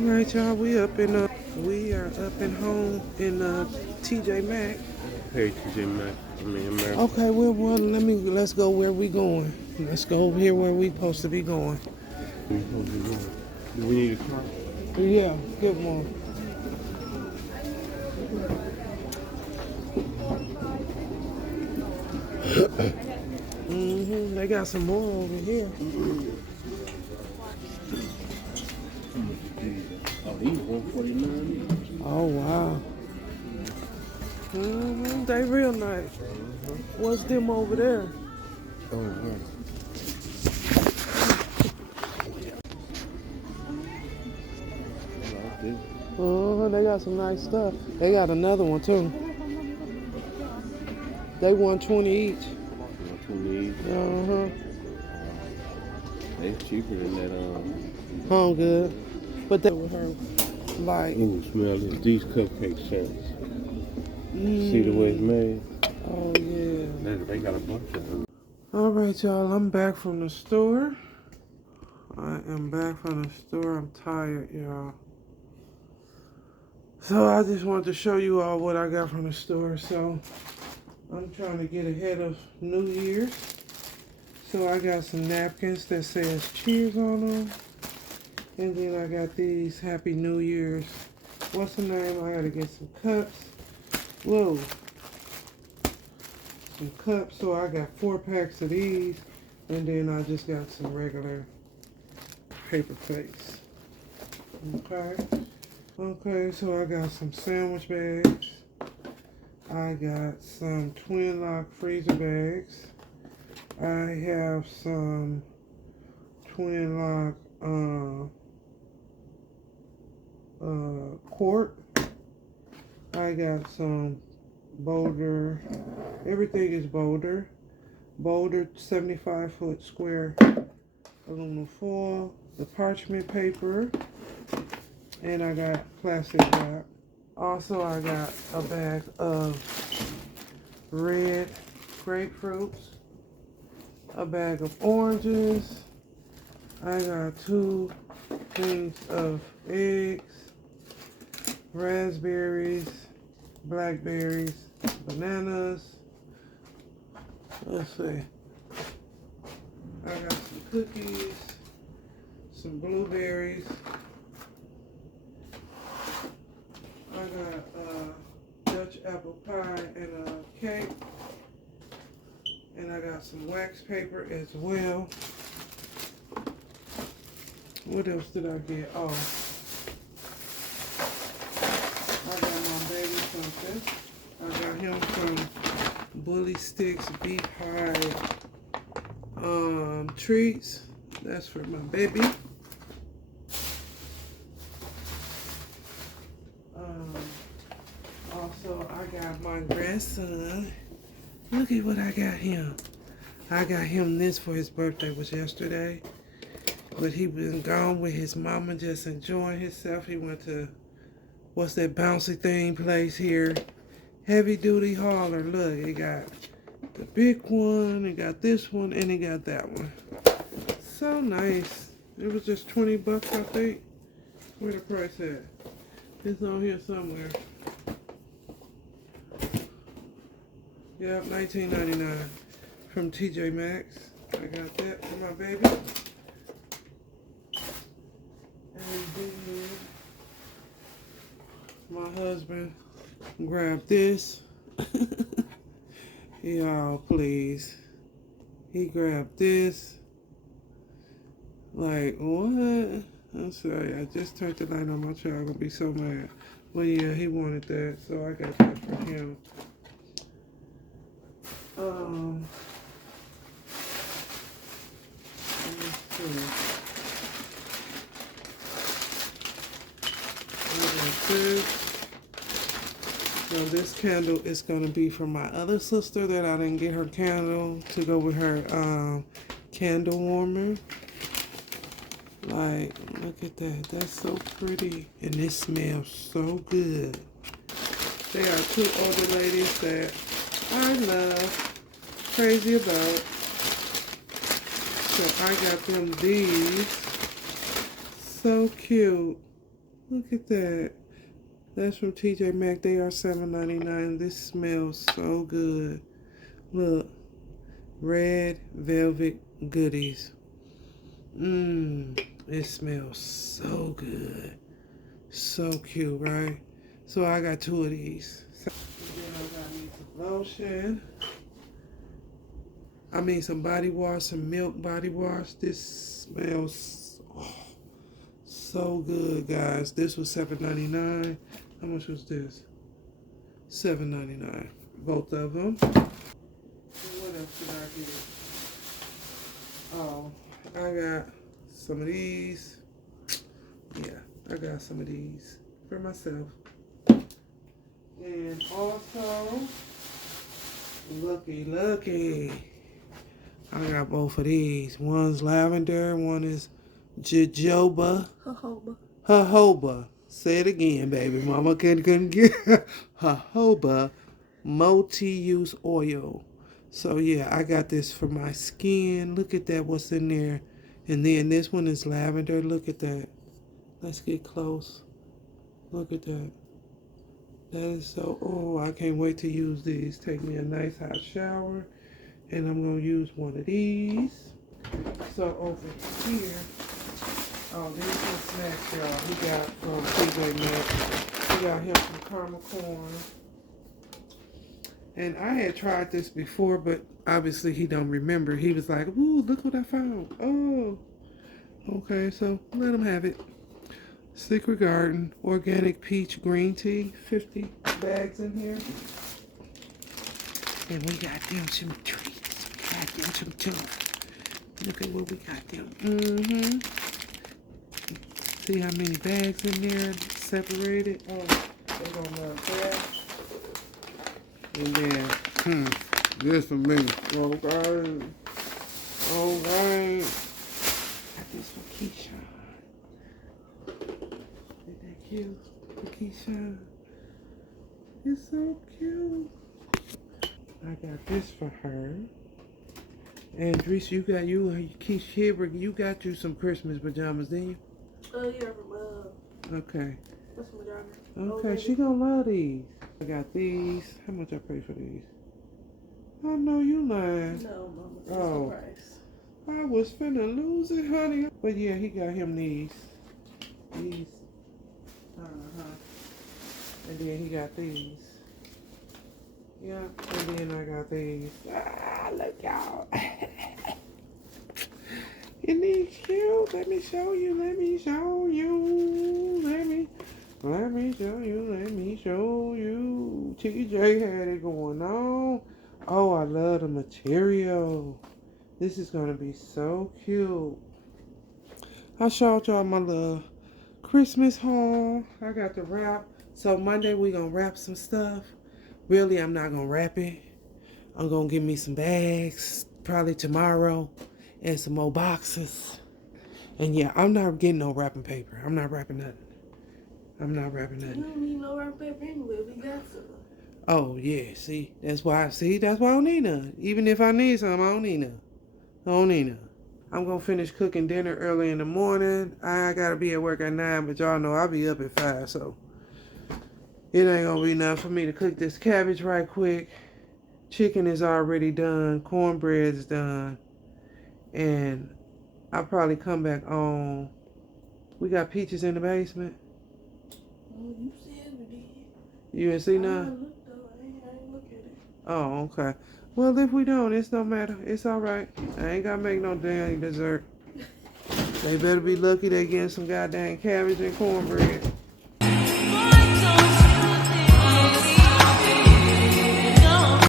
right, y'all. We are up and home in TJ Maxx. Hey, TJ Maxx. I mean, America. Okay, let's go where we going. Let's go over here where we supposed to be going. We supposed to be going. Do we need a car? Yeah, get one. They got some more over here. Oh, these 149. Oh wow. They real nice. What's them over there? Oh, wow. They got some nice stuff. They got another one too. They 120 each. 120 each. They cheaper than that. Home good. But they with her like. You can smell it. These cupcake shirts. See the way it's made? Oh yeah. They got a bunch of them. All right, y'all. I'm back from the store. I am back from the store. I'm tired, y'all. So I just wanted to show you all what I got from the store. So I'm trying to get ahead of New Year's. So I got some napkins that says cheers on them. And then I got these Happy New Year's. What's the name? I gotta get some cups. Whoa. Some cups. So I got 4 packs of these. And then I just got some regular paper plates. Okay. Okay, so I got some sandwich bags. I got some twin lock freezer bags. I have some twin lock quart. I got some Boulder. Everything is Boulder. Boulder 75-foot square aluminum foil. The parchment paper. And I got plastic wrap. Also, I got a bag of red grapefruits, a bag of oranges. I got 2 things of eggs, raspberries, blackberries, bananas. Let's see. I got some cookies, some blueberries. I got Dutch apple pie and a cake. And I got some wax paper as well. What else did I get? Oh. I got my baby something. I got him some Bully Sticks beef pie treats. That's for my baby. Also, I got my grandson. Look at what I got him. I got him this for his birthday, was yesterday. But he been gone with his mama, just enjoying himself. He went to, what's that bouncy thing place here? Heavy Duty Hauler. Look, it got the big one, it got this one, and it got that one. So nice. It was just 20 bucks, I think. Where the price at? It's on here somewhere. Yep, $19.99 from TJ Maxx. I got that for my baby. And then my husband grabbed this. Y'all, please. He grabbed this. Like, what? I'm sorry, I just turned the light on my child. I'm gonna be so mad. But yeah, he wanted that, so I got that for him. Let me see. I got this. Now this candle is gonna be for my other sister that I didn't get her candle to go with her candle warmer. Like, look at that. That's so pretty. And it smells so good. There are 2 older ladies that I love. Crazy about. So I got them these. So cute. Look at that. That's from TJ Maxx. They are $7.99. This smells so good. Look. Red velvet goodies. It smells so good. So cute, right? So I got 2 of these. So then I got me some lotion. I mean some body wash, some milk body wash. This smells so good, guys. This was $7.99. How much was this? $7.99. Both of them. What else did I get? Oh, I got some of these. Yeah, I got some of these for myself. And also, looky. I got both of these. One's lavender, one is jojoba. Jojoba. Say it again, baby. Mama couldn't get jojoba multi-use oil. So yeah, I got this for my skin. Look at that, what's in there. And then this one is lavender. Look at that. Let's get close. Look at that. That is so, oh, I can't wait to use these. Take me a nice hot shower. And I'm going to use one of these. So over here, oh, these are snacks, y'all. He got from TJ Maxx. He got him some caramel corn. And I had tried this before, but obviously he don't remember. He was like, ooh, look what I found. Oh, okay, so let him have it. Secret Garden, organic peach green tea, 50 bags in here. And we got them some treats. Got them some too. Look at what we got them. See how many bags in there separated? Oh, they're gonna love that. And then, this for me. Okay. Got this for Keisha. Isn't that cute? For Keisha. It's so cute. I got this for her. And Dries, you Keisha, you got you some Christmas pajamas, didn't you? Oh, yeah, from, okay. That's my daughter. Okay, she gonna love these. I got these. How much I paid for these? I know you lying. No, Mama, that's the price. I was finna lose it, honey. But yeah, he got him these. These. And then he got these. Yeah, and then I got these. Look, y'all. Isn't these cute? Let me show you. Let me show you. Let me show you. TJ had it going on. Oh, I love the material. This is going to be so cute. I showed y'all my little Christmas haul. I got the wrap. So Monday we going to wrap some stuff. Really, I'm not going to wrap it. I'm going to give me some bags probably tomorrow and some more boxes. And yeah, I'm not getting no wrapping paper. I'm not wrapping nothing. You don't need no wrapping paper anyway. We got some. Oh, yeah. See, that's why I don't need none. Even if I need some, I don't need none. I'm going to finish cooking dinner early in the morning. I got to be at work at 9, but y'all know I'll be up at 5, so it ain't going to be enough for me to cook this cabbage right quick. Chicken is already done. Cornbread's done. And I'll probably come back on. We got peaches in the basement. Oh, you said we did. You didn't see none? I ain't look at it. Oh, okay. Well, if we don't, it's no matter. It's all right. I ain't got to make no damn dessert. They better be lucky they getting some goddamn cabbage and cornbread.